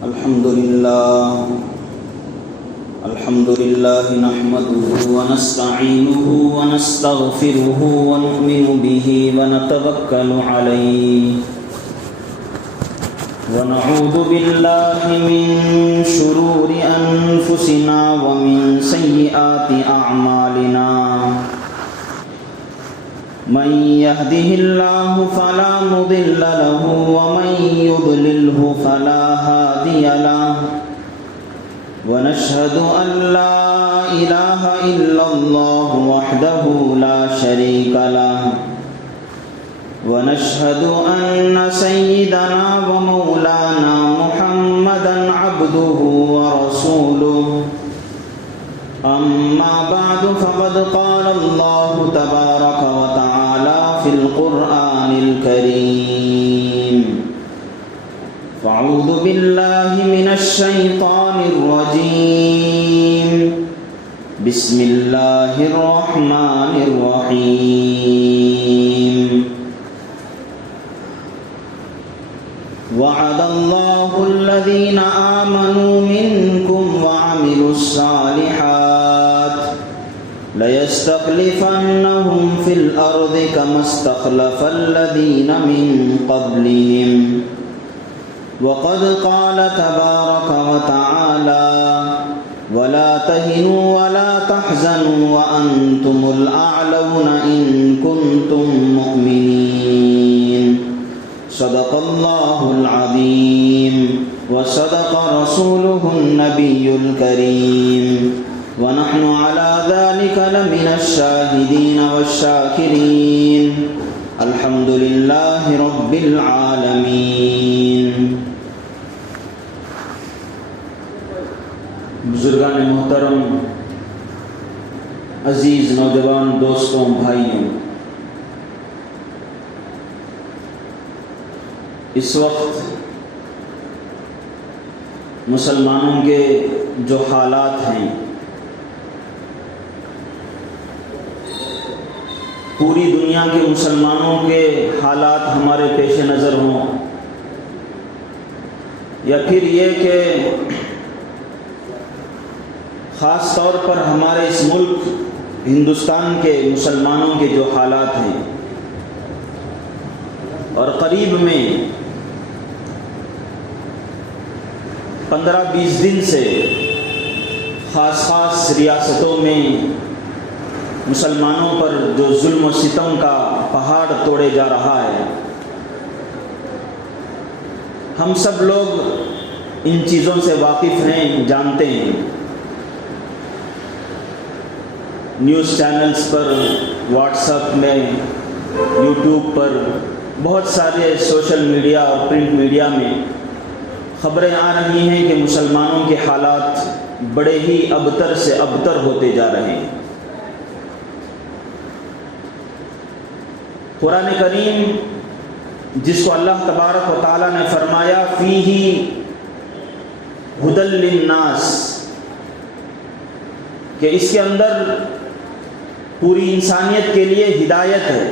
الحمد لله نحمده ونستعينه ونستغفره ونؤمن به ونتوكل عليه ونعوذ بالله من شرور أنفسنا ومن سيئات أعمالنا من يهده الله فلا مضل له ومن يضلله فلا هادي له ونشهد أن لا إله إلا الله وحده لا شريك له ونشهد أن سيدنا ومولانا محمدا عبده ورسوله أما بعد فقد قال الله تبارك وتعالى في القرآن الكريم فأعوذ بالله من الشيطان الرجيم بسم الله الرحمن الرحيم وعد الله الذين آمنوا منكم وعملوا الصالحات ليستخلفنهم في الأرض كما استخلف الذين من قبلهم وقد قال تبارك وتعالى ولا تهنوا ولا تحزنوا وأنتم الأعلون إن كنتم مؤمنين صدق الله العظيم وصدق رسوله النبي الكريم ونحن على ذلك لمن الشاهدين والشاكرين الحمد لله رب العالمین۔ بزرگان محترم، عزیز نوجوان دوستوں، بھائیوں، اس وقت مسلمانوں کے جو حالات ہیں، پوری دنیا کے مسلمانوں کے حالات ہمارے پیش نظر ہوں، یا پھر یہ کہ خاص طور پر ہمارے اس ملک ہندوستان کے مسلمانوں کے جو حالات ہیں، اور قریب میں 15-20 دن سے خاص ریاستوں میں مسلمانوں پر جو ظلم و ستم کا پہاڑ توڑے جا رہا ہے، ہم سب لوگ ان چیزوں سے واقف ہیں، جانتے ہیں۔ نیوز چینلز پر، واٹس ایپ میں، یوٹیوب پر، بہت سارے سوشل میڈیا اور پرنٹ میڈیا میں خبریں آ رہی ہیں کہ مسلمانوں کے حالات بڑے ہی ابتر سے ابتر ہوتے جا رہے ہیں۔ قرآن کریم جس کو اللہ تبارک و تعالیٰ نے فرمایا فیہ ھدی للناس، کہ اس کے اندر پوری انسانیت کے لیے ہدایت ہے،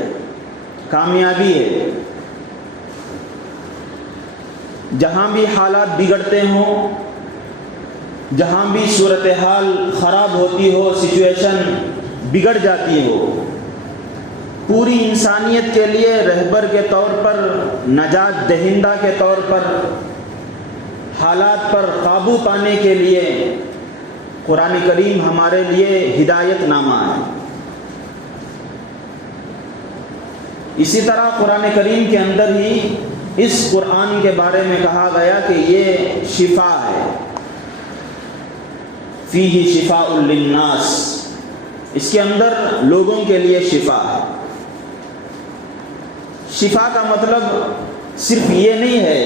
کامیابی ہے۔ جہاں بھی حالات بگڑتے ہوں، جہاں بھی صورتحال خراب ہوتی ہو، سچویشن بگڑ جاتی ہو، پوری انسانیت کے لیے رہبر کے طور پر، نجات دہندہ کے طور پر، حالات پر قابو پانے کے لیے قرآن کریم ہمارے لیے ہدایت نامہ ہے۔ اسی طرح قرآن کریم کے اندر ہی اس قرآن کے بارے میں کہا گیا کہ یہ شفا ہے، فیہ شفاء للناس، اس کے اندر لوگوں کے لیے شفا ہے۔ شفا کا مطلب صرف یہ نہیں ہے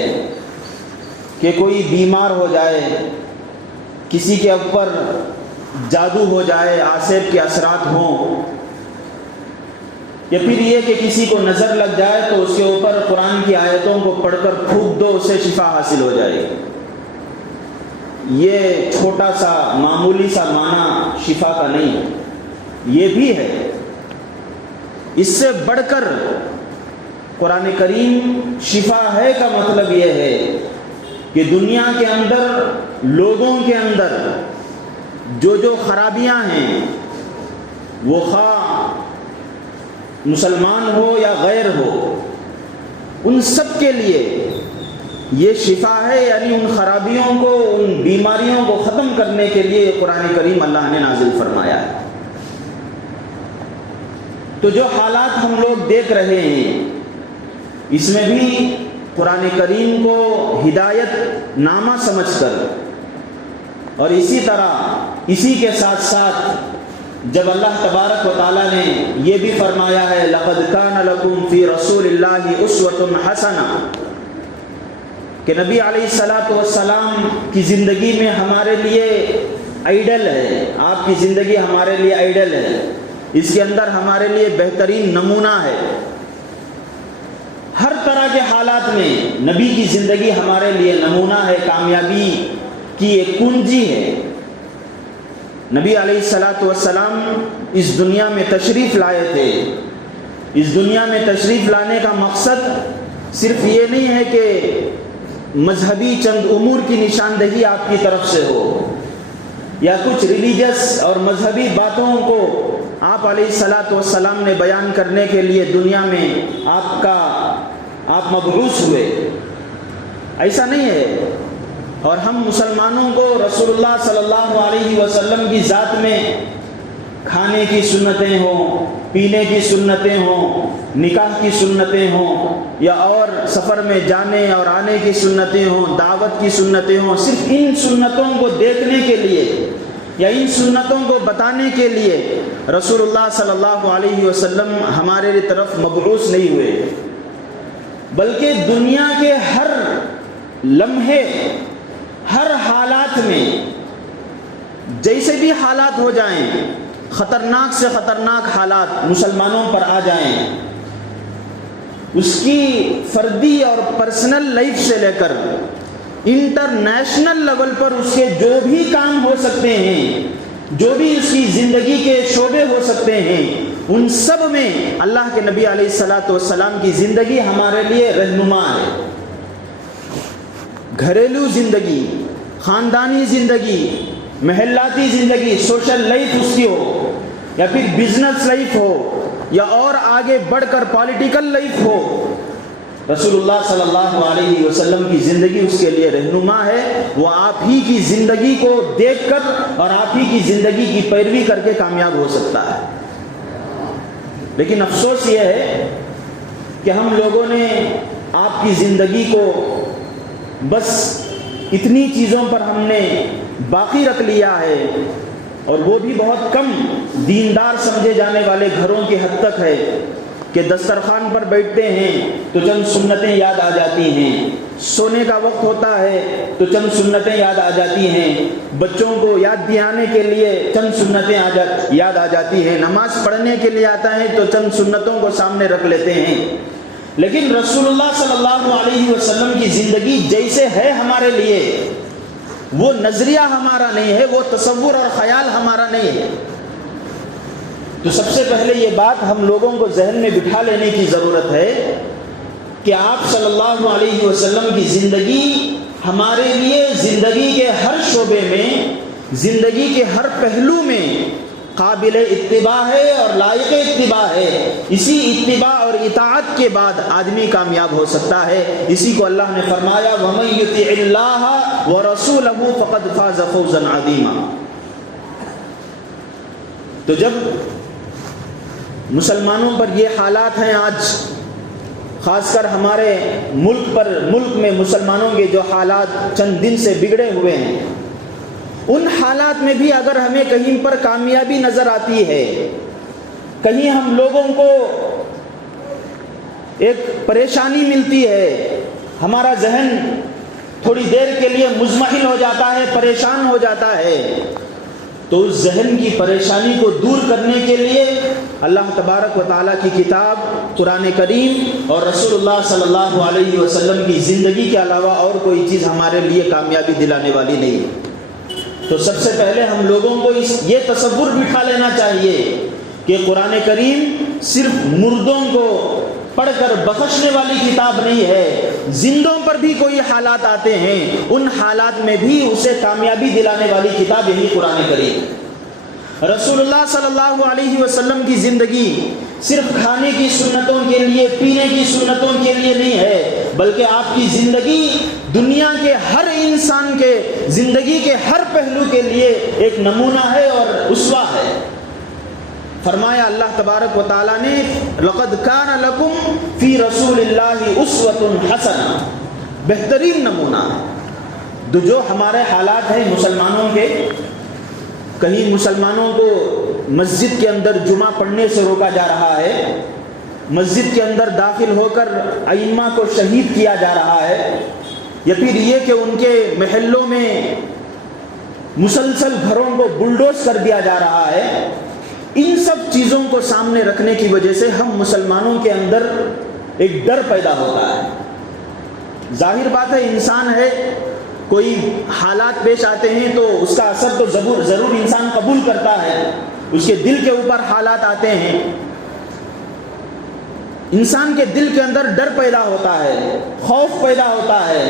کہ کوئی بیمار ہو جائے، کسی کے اوپر جادو ہو جائے، عاصب کے اثرات ہوں، یا پھر یہ کہ کسی کو نظر لگ جائے تو اس کے اوپر قرآن کی آیتوں کو پڑھ کر پھونک دو، اسے شفا حاصل ہو جائے گی۔ یہ چھوٹا سا معمولی سا معنی شفا کا نہیں ہے، یہ بھی ہے۔ اس سے بڑھ کر قرآن کریم شفا ہے کا مطلب یہ ہے کہ دنیا کے اندر لوگوں کے اندر جو خرابیاں ہیں وہ خواہ مسلمان ہو یا غیر ہو، ان سب کے لیے یہ شفا ہے، یعنی ان خرابیوں کو، ان بیماریوں کو ختم کرنے کے لیے قرآن کریم اللہ نے نازل فرمایا ہے۔ تو جو حالات ہم لوگ دیکھ رہے ہیں اس میں بھی قرآن کریم کو ہدایت نامہ سمجھ کر، اور اسی طرح اسی کے ساتھ ساتھ جب اللہ تبارک و تعالیٰ نے یہ بھی فرمایا ہے لَقَدْ كَانَ لَكُمْ فِي رَسُولِ اللَّهِ أُسْوَةٌ حَسَنَةٌ، کہ نبی علیہ الصلوۃ والسلام کی زندگی میں ہمارے لیے آئیڈل ہے، آپ کی زندگی ہمارے لیے آئیڈل ہے، اس کے اندر ہمارے لیے بہترین نمونہ ہے۔ ہر طرح کے حالات میں نبی کی زندگی ہمارے لیے نمونہ ہے، کامیابی کی ایک کنجی ہے۔ نبی علیہ الصلوۃ والسلام اس دنیا میں تشریف لائے تھے۔ اس دنیا میں تشریف لانے کا مقصد صرف یہ نہیں ہے کہ مذہبی چند امور کی نشاندہی آپ کی طرف سے ہو، یا کچھ ریلیجس اور مذہبی باتوں کو آپ علیہ الصلوۃ والسلام نے بیان کرنے کے لیے دنیا میں آپ مبعوث ہوئے، ایسا نہیں ہے۔ اور ہم مسلمانوں کو رسول اللہ صلی اللہ علیہ وسلم کی ذات میں کھانے کی سنتیں ہوں، پینے کی سنتیں ہوں، نکاح کی سنتیں ہوں، یا اور سفر میں جانے اور آنے کی سنتیں ہوں، دعوت کی سنتیں ہوں، صرف ان سنتوں کو دیکھنے کے لیے یا ان سنتوں کو بتانے کے لیے رسول اللہ صلی اللہ علیہ وسلم ہمارے طرف مبعوث نہیں ہوئے، بلکہ دنیا کے ہر لمحے، ہر حالات میں جیسے بھی حالات ہو جائیں، خطرناک سے خطرناک حالات مسلمانوں پر آ جائیں، اس کی فردی اور پرسنل لائف سے لے کر انٹرنیشنل لیول پر اس کے جو بھی کام ہو سکتے ہیں، جو بھی اس کی زندگی کے شعبے ہو سکتے ہیں، ان سب میں اللہ کے نبی علیہ الصلوۃ والسلام کی زندگی ہمارے لیے رہنما ہے۔ گھریلو زندگی، خاندانی زندگی، محلاتی زندگی، سوشل لائف اس کی ہو، یا پھر بزنس لائف ہو، یا اور آگے بڑھ کر پولیٹیکل لائف ہو، رسول اللہ صلی اللہ علیہ وسلم کی زندگی اس کے لیے رہنما ہے۔ وہ آپ ہی کی زندگی کو دیکھ کر اور آپ ہی کی زندگی کی پیروی کر کے کامیاب ہو سکتا ہے۔ لیکن افسوس یہ ہے کہ ہم لوگوں نے آپ کی زندگی کو بس اتنی چیزوں پر ہم نے باقی رکھ لیا ہے، اور وہ بھی بہت کم دیندار سمجھے جانے والے گھروں کی حد تک ہے کہ دسترخوان پر بیٹھتے ہیں تو چند سنتیں یاد آ جاتی ہیں، سونے کا وقت ہوتا ہے تو چند سنتیں یاد آ جاتی ہیں، بچوں کو یاد دلانے کے لیے چند سنتیں یاد آ جاتی ہیں، نماز پڑھنے کے لیے آتا ہے تو چند سنتوں کو سامنے رکھ لیتے ہیں۔ لیکن رسول اللہ صلی اللہ علیہ وسلم کی زندگی جیسے ہے ہمارے لیے، وہ نظریہ ہمارا نہیں ہے، وہ تصور اور خیال ہمارا نہیں ہے۔ تو سب سے پہلے یہ بات ہم لوگوں کو ذہن میں بٹھا لینے کی ضرورت ہے کہ آپ صلی اللہ علیہ وسلم کی زندگی ہمارے لیے زندگی کے ہر شعبے میں، زندگی کے ہر پہلو میں قابل اتباع ہے اور لائق اتباع ہے۔ اسی اتباع اور اطاعت کے بعد آدمی کامیاب ہو سکتا ہے۔ اسی کو اللہ نے فرمایا وَمَن يُطِعِ اللَّهَ وَرَسُولَهُ فَقَدْ فَازَ فَوْزًا عَظِيمًا۔ تو جب مسلمانوں پر یہ حالات ہیں آج، خاص کر ہمارے ملک میں مسلمانوں کے جو حالات چند دن سے بگڑے ہوئے ہیں، ان حالات میں بھی اگر ہمیں کہیں پر کامیابی نظر آتی ہے، کہیں ہم لوگوں کو ایک پریشانی ملتی ہے، ہمارا ذہن تھوڑی دیر کے لیے مضمحل ہو جاتا ہے، پریشان ہو جاتا ہے، تو اس ذہن کی پریشانی کو دور کرنے کے لیے اللہ تبارک و تعالیٰ کی کتاب قرآن کریم اور رسول اللہ صلی اللہ علیہ وسلم کی زندگی کے علاوہ اور کوئی چیز ہمارے لیے کامیابی دلانے والی نہیں ہے۔ تو سب سے پہلے ہم لوگوں کو یہ تصور بٹھا لینا چاہیے کہ قرآن کریم صرف مردوں کو پڑھ کر بخشنے والی کتاب نہیں ہے. زندوں پر بھی کوئی حالات آتے ہیں، ان حالات میں بھی اسے کامیابی دلانے والی کتاب یہی قرآن کریم. رسول اللہ صلی اللہ علیہ وسلم کی زندگی صرف کھانے کی سنتوں کے لیے، پینے کی سنتوں کے لیے نہیں ہے، بلکہ آپ کی زندگی دنیا کے ہر انسان کے زندگی کے ہر پہلو کے لیے ایک نمونہ ہے اور اسوہ ہے. فرمایا اللہ تبارک و تعالیٰ نے لَقَدْ كَانَ لَكُمْ فِي رَسُولِ اللَّهِ أُسْوَةٌ حَسَنَةٌ، بہترین نمونہ. جو ہمارے حالات ہیں مسلمانوں کے، کہیں مسلمانوں کو مسجد کے اندر جمعہ پڑھنے سے روکا جا رہا ہے، مسجد کے اندر داخل ہو کر ائمہ کو شہید کیا جا رہا ہے، یا پھر یہ کہ ان کے محلوں میں مسلسل گھروں کو بلڈوز کر دیا جا رہا ہے. ان سب چیزوں کو سامنے رکھنے کی وجہ سے ہم مسلمانوں کے اندر ایک ڈر پیدا ہوتا ہے. ظاہر بات ہے، انسان ہے، کوئی حالات پیش آتے ہیں تو اس کا اثر تو ضرور انسان قبول کرتا ہے، اس کے دل کے اوپر حالات آتے ہیں، انسان کے دل کے اندر ڈر پیدا ہوتا ہے، خوف پیدا ہوتا ہے،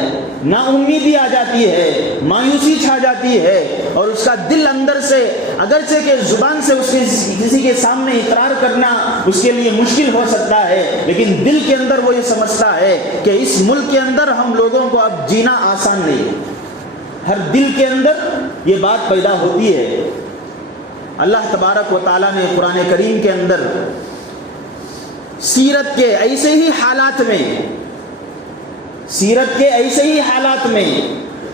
نا امیدی آ جاتی ہے، مایوسی چھا جاتی ہے، اور اس کا دل اندر سے اگرچہ کہ زبان سے اس کے کسی کے سامنے اقرار کرنا اس کے لیے مشکل ہو سکتا ہے، لیکن دل کے اندر وہ یہ سمجھتا ہے کہ اس ملک کے اندر ہم لوگوں کو اب جینا آسان نہیں ہے. ہر دل کے اندر یہ بات پیدا ہوتی ہے. اللہ تبارک و تعالیٰ نے قرآن کریم کے اندر سیرت کے ایسے ہی حالات میں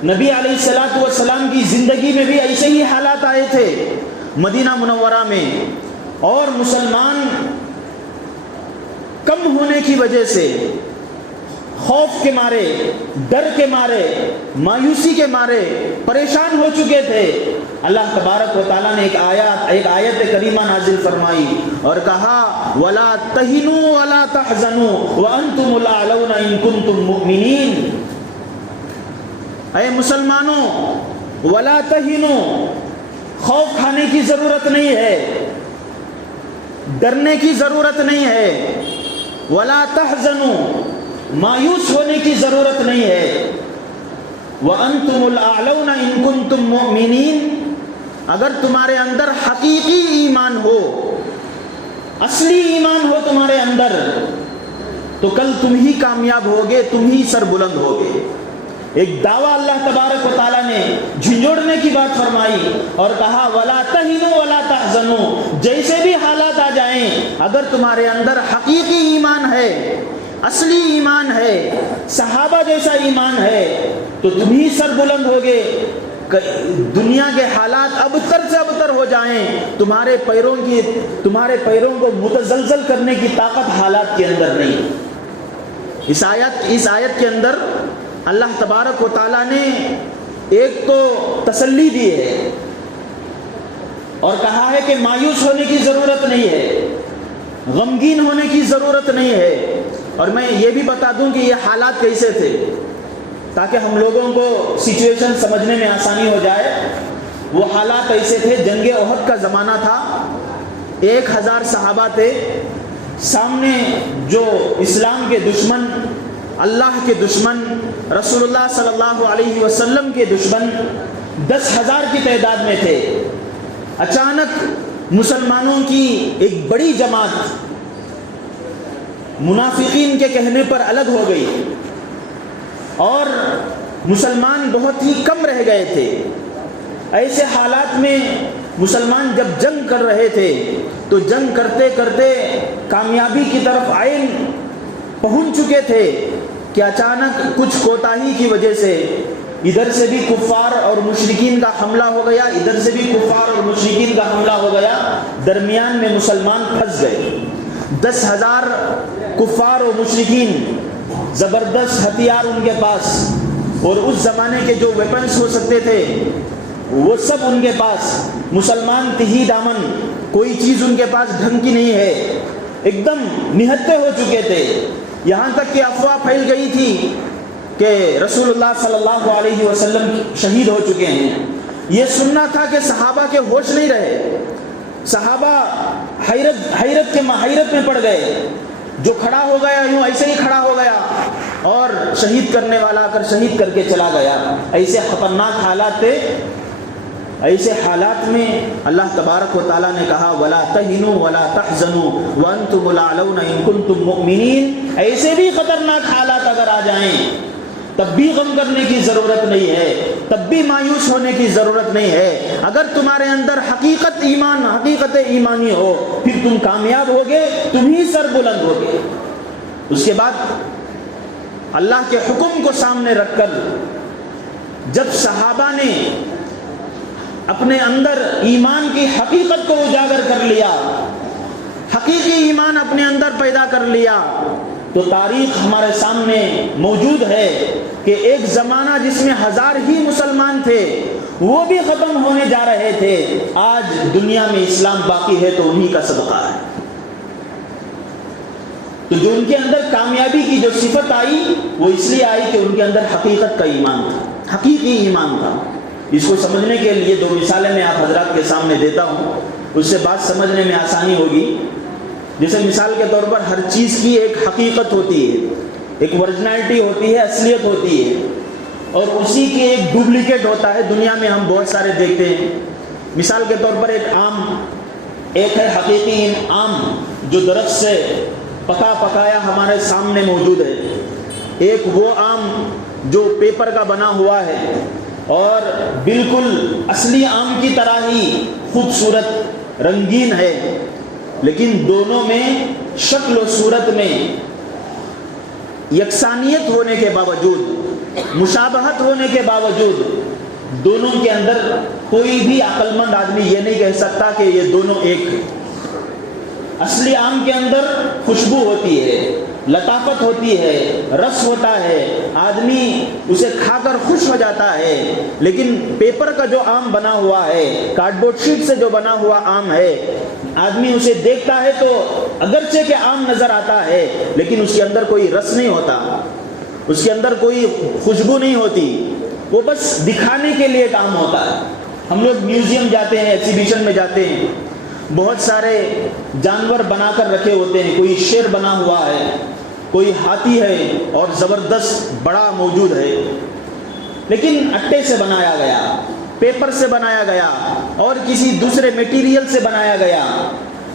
نبی علیہ الصلوۃ والسلام کی زندگی میں بھی ایسے ہی حالات آئے تھے مدینہ منورہ میں، اور مسلمان کم ہونے کی وجہ سے، خوف کے مارے، ڈر کے مارے، مایوسی کے مارے پریشان ہو چکے تھے. اللہ تبارک و تعالیٰ نے ایک آیت کریمہ نازل فرمائی اور کہا وَلَا تَهِنُوا وَلَا تَحْزَنُوا وَأَنْتُمُ الْأَعْلَوْنَ إِن كُنتُم مُؤْمِنِينَ. اے مسلمانوں، وَلَا تَهِنُوا، خوف کھانے کی ضرورت نہیں ہے، ڈرنے کی ضرورت نہیں ہے، وَلَا تَحْزَنُوا، مایوس ہونے کی ضرورت نہیں ہے، وَأَنْتُمُ الْأَعْلَوْنَ إِن كُنتُم مُؤْمِنِينَ، اگر تمہارے اندر حقیقی ایمان ہو، اصلی ایمان ہو تمہارے اندر، تو کل تم ہی کامیاب ہوگے، تم ہی سر بلند ہوگے. ایک دعویٰ اللہ تبارک و تعالیٰ نے جھنجھوڑنے کی بات فرمائی اور کہا وَلَا تَهِنُوا وَلَا تَحْزَنُوا، جیسے بھی حالات آ جائیں، اگر تمہارے اندر حقیقی ایمان ہے، اصلی ایمان ہے، صحابہ جیسا ایمان ہے، تو تم ہی سر بلند ہوگے. دنیا کے حالات ابتر سے ابتر ہو جائیں، تمہارے پیروں کو متزلزل کرنے کی طاقت حالات کے اندر نہیں. اس آیت کے اندر اللہ تبارک و تعالیٰ نے ایک تو تسلی دی ہے اور کہا ہے کہ مایوس ہونے کی ضرورت نہیں ہے، غمگین ہونے کی ضرورت نہیں ہے. اور میں یہ بھی بتا دوں کہ یہ حالات کیسے تھے تاکہ ہم لوگوں کو سچویشن سمجھنے میں آسانی ہو جائے. وہ حالات ایسے تھے، جنگ احد کا زمانہ تھا، 1000 صحابہ تھے، سامنے جو اسلام کے دشمن، اللہ کے دشمن، رسول اللہ صلی اللہ علیہ وسلم کے دشمن 10,000 کی تعداد میں تھے. اچانک مسلمانوں کی ایک بڑی جماعت منافقین کے کہنے پر الگ ہو گئی اور مسلمان بہت ہی کم رہ گئے تھے. ایسے حالات میں مسلمان جب جنگ کر رہے تھے تو جنگ کرتے کرتے کامیابی کی طرف عین پہنچ چکے تھے کہ اچانک کچھ کوتاہی کی وجہ سے ادھر سے بھی کفار اور مشرکین کا حملہ ہو گیا، ادھر سے بھی کفار اور مشرکین کا حملہ ہو گیا. درمیان میں مسلمان پھنس گئے. 10,000 کفار و مشرکین، زبردست ہتھیار ان کے پاس، اور اس زمانے کے جو ویپنز ہو سکتے تھے وہ سب ان کے پاس. مسلمان تہی دامن، کوئی چیز ان کے پاس ڈھنگ کی نہیں ہے، ایک دم نہتے ہو چکے تھے. یہاں تک کہ افواہ پھیل گئی تھی کہ رسول اللہ صلی اللہ علیہ وسلم شہید ہو چکے ہیں. یہ سننا تھا کہ صحابہ کے ہوش نہیں رہے، صحابہ حیرت میں پڑ گئے. جو کھڑا ہو گیا یوں ایسے ہی کھڑا ہو گیا اور شہید کرنے والا آ کر شہید کر کے چلا گیا. ایسے خطرناک حالات تھے. ایسے حالات میں اللہ تبارک و تعالیٰ نے کہا وَلَا تَهِنُوا وَلَا تَحْزَنُوا وَأَنْتُمُ الْأَعْلَوْنَ إِن كُنتُم مُؤْمِنِينَ. ایسے بھی خطرناک حالات اگر آ جائیں تب بھی غم کرنے کی ضرورت نہیں ہے, تب بھی مایوس ہونے کی ضرورت نہیں ہے. اگر تمہارے اندر حقیقت ایمانی ہو پھر تم کامیاب ہوگے, تم ہی سر بلند ہوگے. اس کے بعد اللہ کے حکم کو سامنے رکھ کر جب صحابہ نے اپنے اندر ایمان کی حقیقت کو اجاگر کر لیا, حقیقی ایمان اپنے اندر پیدا کر لیا, تو تاریخ ہمارے سامنے موجود ہے کہ ایک زمانہ جس میں 1000 ہی مسلمان تھے وہ بھی ختم ہونے جا رہے تھے. آج دنیا میں اسلام باقی ہے تو انہی کا صدقہ ہے. تو جو ان کے اندر کامیابی کی جو صفت آئی وہ اس لیے آئی کہ ان کے اندر حقیقت کا ایمان تھا, حقیقی ایمان تھا. اس کو سمجھنے کے لیے 2 مثالیں میں آپ حضرات کے سامنے دیتا ہوں, اس سے بات سمجھنے میں آسانی ہوگی. جیسے مثال کے طور پر ہر چیز کی ایک حقیقت ہوتی ہے, ایک ورجنالٹی ہوتی ہے, اصلیت ہوتی ہے, اور اسی کی ایک ڈپلیکیٹ ہوتا ہے. دنیا میں ہم بہت سارے دیکھتے ہیں. مثال کے طور پر ایک ہے حقیقی آم جو درخت سے پکایا ہمارے سامنے موجود ہے. ایک وہ آم جو پیپر کا بنا ہوا ہے اور بالکل اصلی آم کی طرح ہی خوبصورت رنگین ہے, لیکن دونوں میں شکل و صورت میں یکسانیت ہونے کے باوجود, مشابہت ہونے کے باوجود, دونوں کے اندر کوئی بھی عقل مند آدمی یہ نہیں کہہ سکتا کہ یہ دونوں ایک ہیں. اصلی آم کے اندر خوشبو ہوتی ہے, لطافت ہوتی ہے, رس ہوتا ہے, آدمی اسے کھا کر خوش ہو جاتا ہے. لیکن پیپر کا جو آم بنا ہوا ہے, کارڈ بورڈ شیٹ سے جو بنا ہوا آم ہے, آدمی اسے دیکھتا ہے تو اگرچہ کہ آم نظر آتا ہے لیکن اس کے اندر کوئی رس نہیں ہوتا, اس کے اندر کوئی خوشبو نہیں ہوتی, وہ بس دکھانے کے لیے کام ہوتا ہے. ہم لوگ میوزیم جاتے ہیں, ایگزیبیشن میں جاتے ہیں, بہت سارے جانور بنا کر رکھے ہوتے ہیں. کوئی شیر بنا ہوا ہے, کوئی ہاتھی ہے اور زبردست بڑا موجود ہے, لیکن اٹے سے بنایا گیا, پیپر سے بنایا گیا اور کسی دوسرے میٹیریل سے بنایا گیا.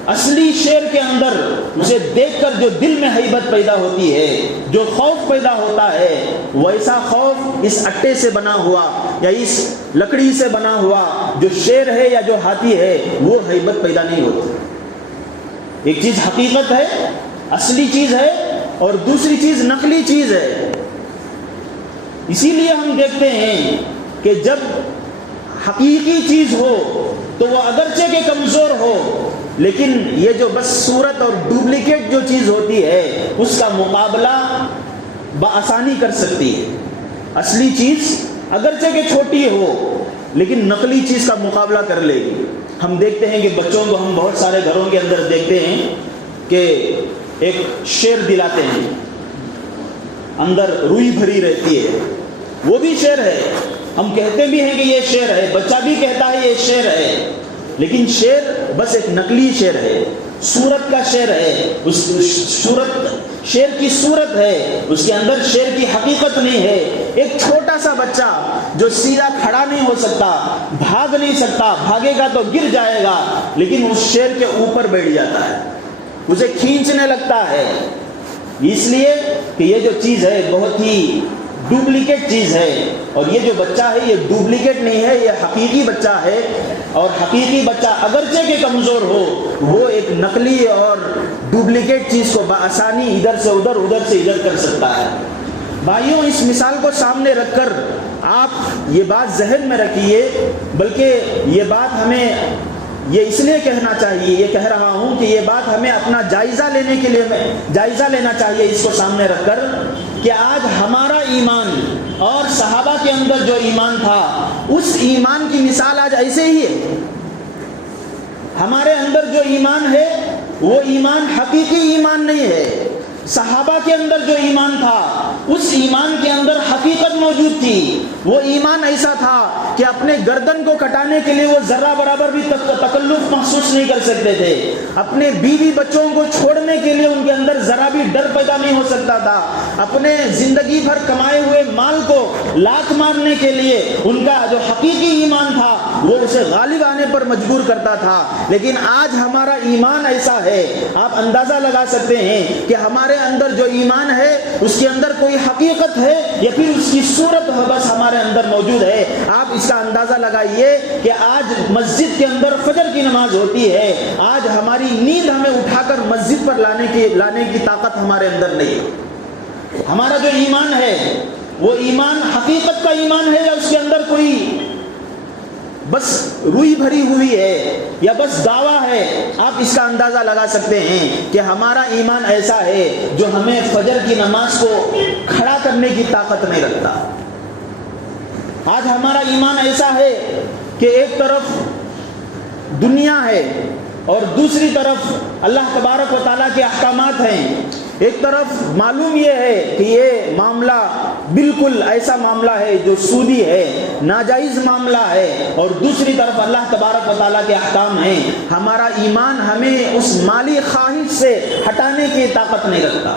اصلی شیر کے اندر اسے دیکھ کر جو دل میں ہیبت پیدا ہوتی ہے, جو خوف پیدا ہوتا ہے, ویسا خوف اس اٹے سے بنا ہوا یا اس لکڑی سے بنا ہوا جو شیر ہے یا جو ہاتھی ہے وہ ہیبت پیدا نہیں ہوتی. ایک چیز حقیقت ہے, اصلی چیز ہے, اور دوسری چیز نقلی چیز ہے. اسی لیے ہم دیکھتے ہیں کہ جب حقیقی چیز ہو تو وہ اگرچہ کہ کمزور ہو, لیکن یہ جو بس صورت اور ڈپلیکیٹ جو چیز ہوتی ہے اس کا مقابلہ بآسانی کر سکتی ہے. اصلی چیز اگرچہ کہ چھوٹی ہو لیکن نقلی چیز کا مقابلہ کر لے گی. ہم دیکھتے ہیں کہ بچوں کو ہم بہت سارے گھروں کے اندر دیکھتے ہیں کہ ایک شیر دلاتے ہیں, اندر روئی بھری رہتی ہے, وہ بھی شیر ہے. ہم کہتے بھی ہیں کہ یہ شیر ہے, بچہ بھی کہتا ہے یہ شیر ہے, لیکن شیر بس ایک نقلی شیر ہے, صورت کا شیر ہے. اس صورت شیر کی صورت ہے, اس کے اندر شیر کی حقیقت نہیں ہے. ایک چھوٹا سا بچہ جو سیدھا کھڑا نہیں ہو سکتا, بھاگ نہیں سکتا, بھاگے گا تو گر جائے گا, لیکن اس شیر کے اوپر بیٹھ جاتا ہے, اسے کھینچنے لگتا ہے. اس لیے کہ یہ جو چیز ہے بہت ہی ڈپلیکیٹ چیز ہے, اور یہ جو بچہ ہے یہ ڈپلیکیٹ نہیں ہے, یہ حقیقی بچہ ہے. اور حقیقی بچہ اگرچہ کہ کمزور ہو وہ ایک نقلی اور ڈپلیکیٹ چیز کو بآسانی ادھر سے ادھر, ادھر سے ادھر کر سکتا ہے. بھائیوں, اس مثال کو سامنے رکھ کر آپ یہ بات ذہن میں رکھیے, بلکہ یہ بات ہمیں یہ اس لیے کہنا چاہیے, یہ کہہ رہا ہوں کہ یہ بات ہمیں اپنا جائزہ لینے کے لیے جائزہ لینا چاہیے اس کو سامنے رکھ کر کہ آج ہمارا ایمان اور صحابہ کے اندر جو ایمان تھا اس ایمان کی مثال آج ایسے ہی ہے. ہمارے اندر جو ایمان ہے وہ ایمان حقیقی ایمان نہیں ہے. صحابہ کے اندر جو ایمان تھا اس ایمان کے اندر حقیقت موجود تھی. وہ ایمان ایسا تھا کہ اپنے گردن کو کٹانے کے لیے وہ ذرہ برابر بھی تکلف محسوس نہیں کر سکتے تھے. اپنے بیوی بچوں کو چھوڑنے کے لیے ان کے اندر ذرا بھی ڈر پیدا نہیں ہو سکتا تھا. اپنے زندگی بھر کمائے ہوئے مال کو لات مارنے کے لیے ان کا جو حقیقی ایمان تھا وہ اسے غالب آنے پر مجبور کرتا تھا. لیکن آج ہمارا ایمان ایسا ہے, آپ اندازہ لگا سکتے ہیں کہ ہمارے اندر جو ایمان ہے اس کے اندر کوئی حقیقت ہے یا پھر اس کی صورت بس ہمارے اندر موجود ہے. آپ اس کا اندازہ لگائیے کہ آج مسجد کے اندر فجر کی نماز ہوتی ہے, آج ہماری نیند ہمیں اٹھا کر مسجد پر لانے کی طاقت ہمارے اندر نہیں. ہمارا جو ایمان ہے وہ ایمان حقیقت کا ایمان ہے یا اس کے اندر کوئی بس روئی بھری ہوئی ہے یا بس دعویٰ ہے. آپ اس کا اندازہ لگا سکتے ہیں کہ ہمارا ایمان ایسا ہے جو ہمیں فجر کی نماز کو کھڑا کرنے کی طاقت نہیں رکھتا. آج ہمارا ایمان ایسا ہے کہ ایک طرف دنیا ہے اور دوسری طرف اللہ تبارک و تعالیٰ کے احکامات ہیں. ایک طرف معلوم یہ ہے کہ یہ معاملہ بالکل ایسا معاملہ ہے جو سودی ہے, ناجائز معاملہ ہے, اور دوسری طرف اللہ تبارک و تعالیٰ کے احکام ہیں. ہمارا ایمان ہمیں اس مالی خواہش سے ہٹانے کی طاقت نہیں رکھتا.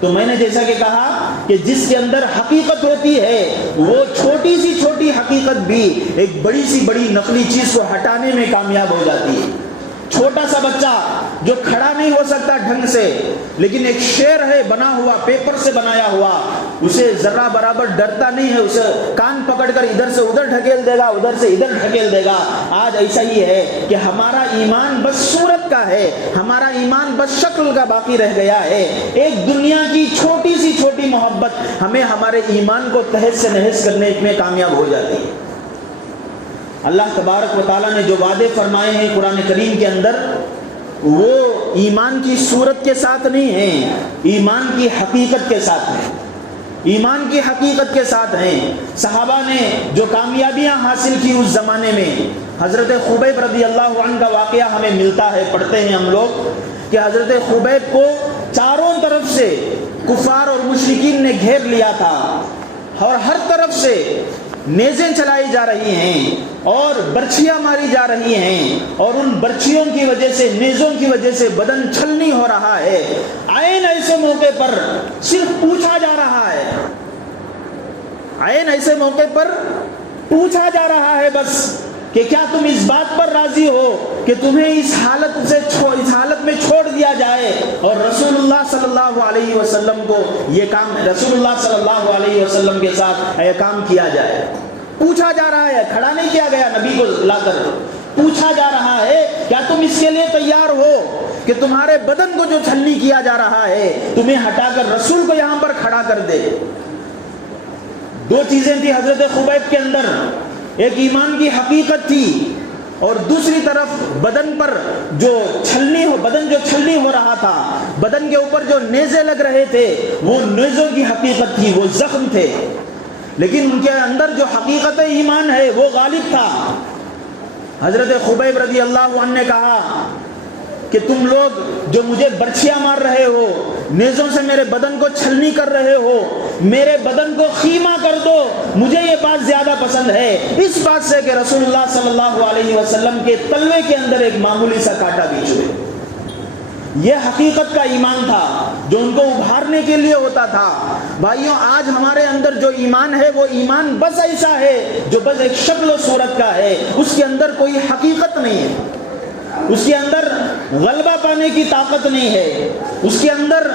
تو میں نے جیسا کہ کہا کہ جس کے اندر حقیقت ہوتی ہے وہ چھوٹی سی چھوٹی حقیقت بھی ایک بڑی سی بڑی نقلی چیز کو ہٹانے میں کامیاب ہو جاتی ہے. چھوٹا سا بچہ جو کھڑا نہیں ہو سکتا ڈھنگ سے, لیکن ایک شیر ہے بنا ہوا, پیپر سے بنایا ہوا, اسے ذرہ برابر ڈرتا نہیں ہے, اسے کان پکڑ کر ادھر سے ادھر ڈھکیل دے گا, ادھر سے ادھر ڈھکیل دے گا. آج ایسا ہی ہے کہ ہمارا ایمان بس صورت کا ہے, ہمارا ایمان بس شکل کا باقی رہ گیا ہے. ایک دنیا کی چھوٹی سی چھوٹی محبت ہمیں ہمارے ایمان کو تہس سے نہس کرنے میں کامیاب ہو جاتی ہے. اللہ تبارک و تعالیٰ نے جو وعدے فرمائے ہیں قرآن کریم کے اندر وہ ایمان کی صورت کے ساتھ نہیں ہیں, ایمان کی حقیقت کے ساتھ ہیں. ایمان کی حقیقت کے ساتھ ہیں. صحابہ نے جو کامیابیاں حاصل کی اس زمانے میں, حضرت خبیب رضی اللہ عنہ کا واقعہ ہمیں ملتا ہے, پڑھتے ہیں ہم لوگ کہ حضرت خبیب کو چاروں طرف سے کفار اور مشرکین نے گھیر لیا تھا اور ہر طرف سے نیزیں چلائی جا رہی ہیں اور برچھیاں ماری جا رہی ہیں, اور ان برچھیوں کی وجہ سے, نیزوں کی وجہ سے بدن چھلنی ہو رہا ہے. عین ایسے موقع پر صرف پوچھا جا رہا ہے, عین ایسے موقع پر پوچھا جا رہا ہے بس کہ کیا تم اس بات پر راضی ہو کہ تمہیں اس حالت میں چھوڑ دیا جائے اور رسول اللہ صلی اللہ علیہ وسلم کو یہ کام, رسول اللہ صلی اللہ علیہ وسلم کے ساتھ یہ کام کیا جائے. پوچھا جا رہا ہے, کھڑا نہیں کیا گیا نبی کو لا کر, پوچھا جا رہا ہے کیا تم اس کے لیے تیار ہو کہ تمہارے بدن کو جو چھلنی کیا جا رہا ہے تمہیں ہٹا کر رسول کو یہاں پر کھڑا کر دے. دو چیزیں تھی حضرت خبیب کے اندر, ایک ایمان کی حقیقت تھی اور دوسری طرف بدن پر جو چھلنی ہو رہا تھا, بدن کے اوپر جو نیزے لگ رہے تھے وہ نیزوں کی حقیقت تھی, وہ زخم تھے, لیکن ان کے اندر جو حقیقت ایمان ہے وہ غالب تھا. حضرت خبیب رضی اللہ عنہ نے کہا کہ تم لوگ جو مجھے برچھیاں مار رہے ہو, نیزوں سے میرے بدن کو چھلنی کر رہے ہو, میرے بدن کو خیمہ کر دو, مجھے یہ بات زیادہ پسند ہے اس بات سے کہ رسول اللہ صلی اللہ علیہ وسلم کے تلوے کے اندر ایک معمولی سا کانٹا بیچ ہوئے. یہ حقیقت کا ایمان تھا جو ان کو ابھارنے کے لیے ہوتا تھا. بھائیوں, آج ہمارے اندر جو ایمان ہے وہ ایمان بس ایسا ہے جو بس ایک شکل و صورت کا ہے, اس کے اندر کوئی حقیقت نہیں ہے, اس کے اندر غلبہ پانے کی طاقت نہیں ہے, اس کے اندر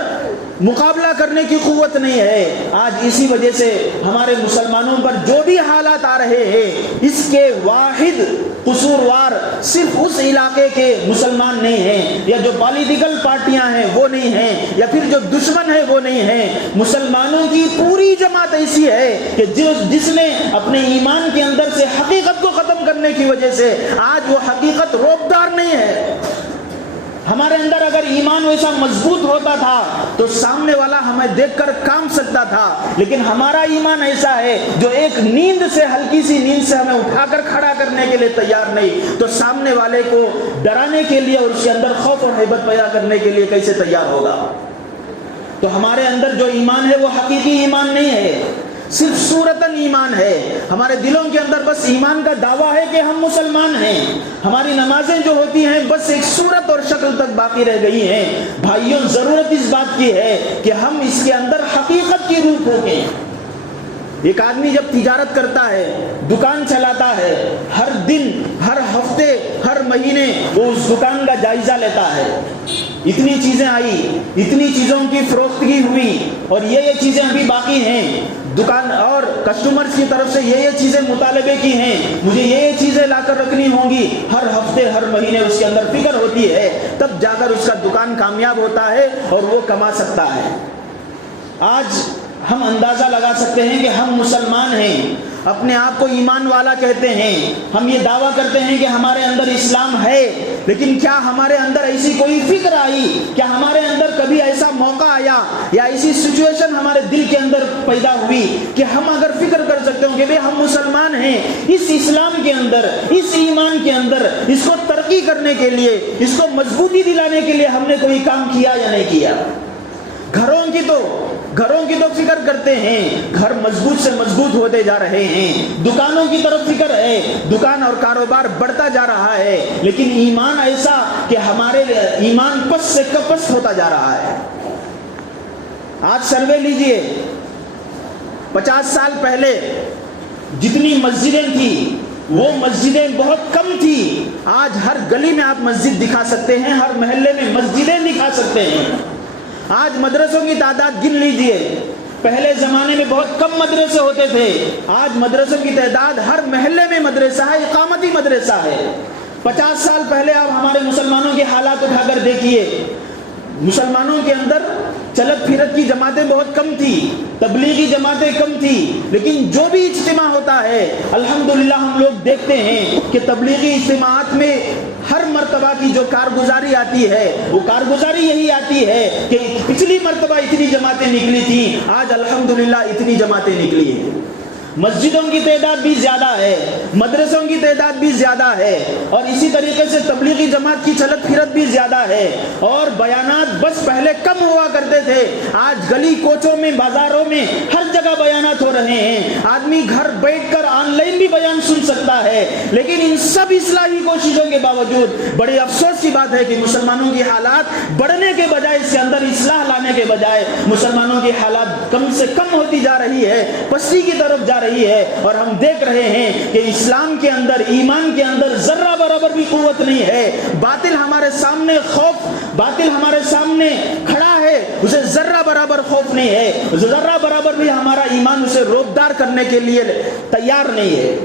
مقابلہ کرنے کی قوت نہیں ہے. آج اسی وجہ سے ہمارے مسلمانوں پر جو بھی حالات آ رہے ہیں اس کے واحد قصوروار صرف اس علاقے کے مسلمان نہیں ہیں, یا جو پولیٹیکل پارٹیاں ہیں وہ نہیں ہیں, یا پھر جو دشمن ہے وہ نہیں ہیں. مسلمانوں کی پوری جماعت ایسی ہے کہ جس نے اپنے ایمان کے اندر سے حقیقت کو ختم کرنے کی وجہ سے آج وہ حقیقت روبدار نہیں ہے. ہمارے اندر اگر ایمان ویسا مضبوط ہوتا تھا تو سامنے والا ہمیں دیکھ کر کام سکتا تھا, لیکن ہمارا ایمان ایسا ہے جو ایک نیند سے, ہلکی سی نیند سے ہمیں اٹھا کر کھڑا کرنے کے لیے تیار نہیں, تو سامنے والے کو ڈرانے کے لیے اور اس کے اندر خوف اور ہیبت پیدا کرنے کے لیے کیسے تیار ہوگا. تو ہمارے اندر جو ایمان ہے وہ حقیقی ایمان نہیں ہے، صرف صورتاً ایمان ہے۔ ہمارے دلوں کے اندر بس ایمان کا دعویٰ ہے کہ ہم مسلمان ہیں، ہماری نمازیں جو ہوتی ہیں بس ایک صورت اور شکل تک باقی رہ گئی ہیں۔ بھائیوں، ضرورت اس بات کی ہے کہ ہم اس کے اندر حقیقت کی روح پھونکیں۔ ایک آدمی جب تجارت کرتا ہے، دکان چلاتا ہے، ہر دن، ہر ہفتے، ہر مہینے وہ اس دکان کا جائزہ لیتا ہے، اتنی چیزیں آئی، اتنی چیزوں کی فروختگی ہوئی اور یہ چیزیں ابھی باقی ہیں، دکان اور کسٹمرز کی طرف سے یہ چیزیں مطالبے کی ہیں، مجھے یہ چیزیں لا کر رکھنی ہوں گی، ہر ہفتے ہر مہینے اس کے اندر فکر ہوتی ہے، تب جا کر اس کا دکان کامیاب ہوتا ہے اور وہ کما سکتا ہے۔ آج ہم اندازہ لگا سکتے ہیں کہ ہم مسلمان ہیں، اپنے آپ کو ایمان والا کہتے ہیں، ہم یہ دعویٰ کرتے ہیں کہ ہمارے اندر اسلام ہے، لیکن کیا ہمارے اندر ایسی کوئی فکر آئی، کیا ہمارے اندر کبھی ایسا موقع آیا یا ایسی سچویشن ہمارے دل کے اندر پیدا ہوئی کہ ہم اگر فکر کر سکتے ہوں کہ بھئی ہم مسلمان ہیں، اس اسلام کے اندر، اس ایمان کے اندر اس کو ترقی کرنے کے لیے، اس کو مضبوطی دلانے کے لیے ہم نے کوئی کام کیا یا نہیں کیا؟ گھروں کی تو فکر کرتے ہیں، گھر مضبوط سے مضبوط ہوتے جا رہے ہیں، دکانوں کی طرف فکر ہے، دکان اور کاروبار بڑھتا جا رہا ہے، لیکن ایمان ایسا کہ ہمارے ایمان پست سے پست ہوتا جا رہا ہے۔ آج سروے لیجئے، 50 سال پہلے جتنی مسجدیں تھیں وہ مسجدیں بہت کم تھی، آج ہر گلی میں آپ مسجد دکھا سکتے ہیں، ہر محلے میں مسجدیں دکھا سکتے ہیں۔ آج مدرسوں کی تعداد گن لیجئے، پہلے زمانے میں بہت کم مدرسے ہوتے تھے، آج مدرسوں کی تعداد ہر محلے میں مدرسہ ہے، اقامتی مدرسہ ہے۔ 50 سال پہلے آپ ہمارے مسلمانوں کے حالات اٹھا کر دیکھیے، مسلمانوں کے اندر چلت پھرت کی جماعتیں بہت کم تھی، تبلیغی جماعتیں کم تھی، لیکن جو بھی اجتماع ہوتا ہے الحمدللہ ہم لوگ دیکھتے ہیں کہ تبلیغی اجتماعات میں ہر مرتبہ کی جو کارگزاری آتی ہے وہ کارگزاری یہی آتی ہے کہ پچھلی مرتبہ اتنی جماعتیں نکلی تھیں، آج الحمدللہ اتنی جماعتیں نکلی ہیں۔ مسجدوں کی تعداد بھی زیادہ ہے، مدرسوں کی تعداد بھی زیادہ ہے، اور اسی طریقے سے تبلیغی جماعت کی چلت پھرت بھی زیادہ ہے، اور بیانات بس پہلے کم ہوا کرتے تھے، آج گلی کوچوں میں، بازاروں میں ہر جگہ بیانات ہو رہے ہیں، آدمی گھر بیٹھ کر آن لائن بھی بیان سن سکتا ہے۔ لیکن ان سب اصلاحی کوششوں کے باوجود بڑی افسوس کی بات ہے کہ مسلمانوں کی حالات بڑھنے کے بجائے، اس کے اندر اصلاح لانے کے بجائے مسلمانوں کی حالات کم سے کم ہوتی جا رہی ہے، پستی کی طرف جا رہی ہے، اور ہم دیکھ رہے ہیں کہ اسلام کے اندر، ایمان کے اندر ذرہ برابر بھی قوت نہیں ہے۔ باطل ہمارے سامنے باطل ہمارے سامنے کھڑا ہے، اسے ذرہ برابر خوف نہیں ہے، ذرہ برابر بھی ہمارا ایمان اسے روبدار کرنے کے لیے تیار نہیں ہے۔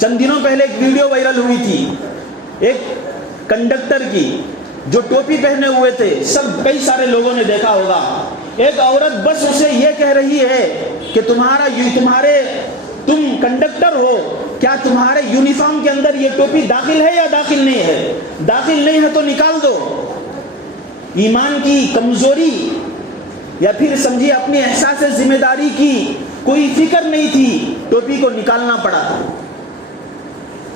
چند دنوں پہلے ایک ویڈیو وائرل ہوئی تھی ایک کنڈکٹر کی جو ٹوپی پہنے ہوئے تھے، کئی سارے لوگوں نے دیکھا ہوگا۔ ایک عورت بس اسے یہ کہہ رہی ہے کہ تم کنڈکٹر ہو، کیا تمہارے یونیفارم کے اندر یہ ٹوپی داخل ہے یا داخل نہیں ہے؟ داخل نہیں ہے تو نکال دو۔ ایمان کی کمزوری یا پھر سمجھیے اپنی احساس ذمہ داری کی کوئی فکر نہیں تھی، ٹوپی کو نکالنا پڑا۔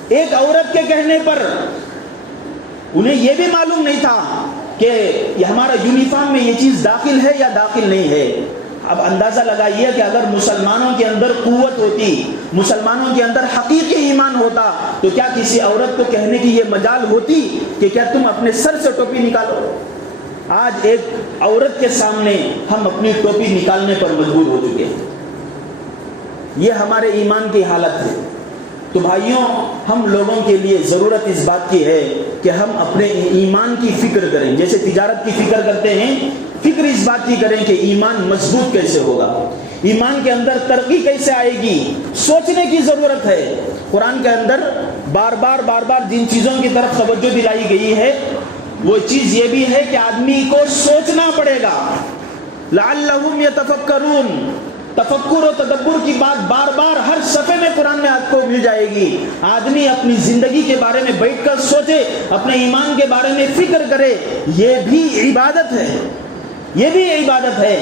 ایک عورت کے کہنے پر انہیں یہ بھی معلوم نہیں تھا کہ یہ ہمارا یونیفارم میں یہ چیز داخل ہے یا داخل نہیں ہے۔ اب اندازہ لگائیے کہ اگر مسلمانوں کے اندر قوت ہوتی، مسلمانوں کے اندر حقیقی ایمان ہوتا، تو کیا کسی عورت کو کہنے کی یہ مجال ہوتی کہ کیا تم اپنے سر سے ٹوپی نکالو؟ آج ایک عورت کے سامنے ہم اپنی ٹوپی نکالنے پر مجبور ہو چکے ہیں۔ یہ ہمارے ایمان کی حالت ہے۔ تو بھائیوں، ہم لوگوں کے لیے ضرورت اس بات کی ہے کہ ہم اپنے ایمان کی فکر کریں، جیسے تجارت کی فکر کرتے ہیں، فکر اس بات کی کریں کہ ایمان مضبوط کیسے ہوگا، ایمان کے اندر ترقی کیسے آئے گی، سوچنے کی ضرورت ہے۔ قرآن کے اندر بار بار جن چیزوں کی طرف توجہ دلائی گئی ہے وہ چیز یہ بھی ہے کہ آدمی کو سوچنا پڑے گا۔ لعلہم یتفکرون، تفکر و تدبر کی بات بار ہر صفحے میں قرآن میں آپ کو مل جائے گی۔ آدمی اپنی زندگی کے بارے میں بیٹھ کر سوچے، اپنے ایمان کے بارے میں فکر کرے، یہ بھی عبادت ہے۔ یہ بھی عبادت ہے.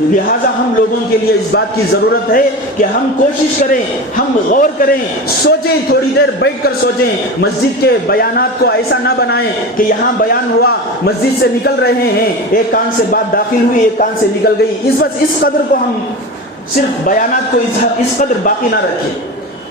لہٰذا ہم لوگوں کے لیے اس بات کی ضرورت ہے کہ ہم کوشش کریں, ہم غور کریں, سوچیں, تھوڑی دیر بیٹھ کر سوچیں. مسجد کے بیانات کو ایسا نہ بنائیں کہ یہاں بیان ہوا, مسجد سے نکل رہے ہیں, ایک کان سے بات داخل ہوئی, ایک کان سے نکل گئی. اس قدر کو ہم صرف بیانات کو اس قدر باقی نہ رکھیں,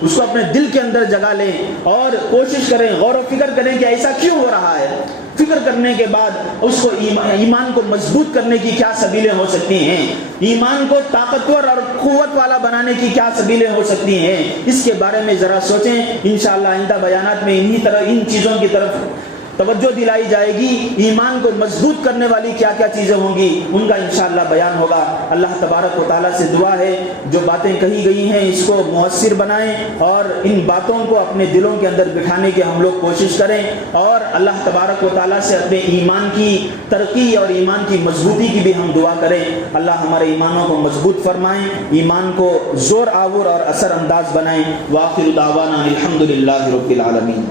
اس کو اپنے دل کے اندر جگہ لیں اور کوشش کریں, غور و فکر کریں کہ ایسا کیوں ہو رہا ہے. فکر کرنے کے بعد اس کو ایمان کو مضبوط کرنے کی کیا سبیلیں ہو سکتی ہیں, ایمان کو طاقتور اور قوت والا بنانے کی کیا سبیلیں ہو سکتی ہیں, اس کے بارے میں ذرا سوچیں. انشاءاللہ آئندہ بیانات میں ان چیزوں کی طرف توجہ دلائی جائے گی. ایمان کو مضبوط کرنے والی کیا کیا چیزیں ہوں گی, ان کا انشاءاللہ بیان ہوگا. اللہ تبارک و تعالیٰ سے دعا ہے جو باتیں کہی گئی ہیں اس کو مؤثر بنائیں اور ان باتوں کو اپنے دلوں کے اندر بٹھانے کی ہم لوگ کوشش کریں, اور اللہ تبارک و تعالیٰ سے اپنے ایمان کی ترقی اور ایمان کی مضبوطی کی بھی ہم دعا کریں. اللہ ہمارے ایمانوں کو مضبوط فرمائیں, ایمان کو زور آور اور اثر انداز بنائیں. وآخر دعوانا الحمدللہ رب العالمین.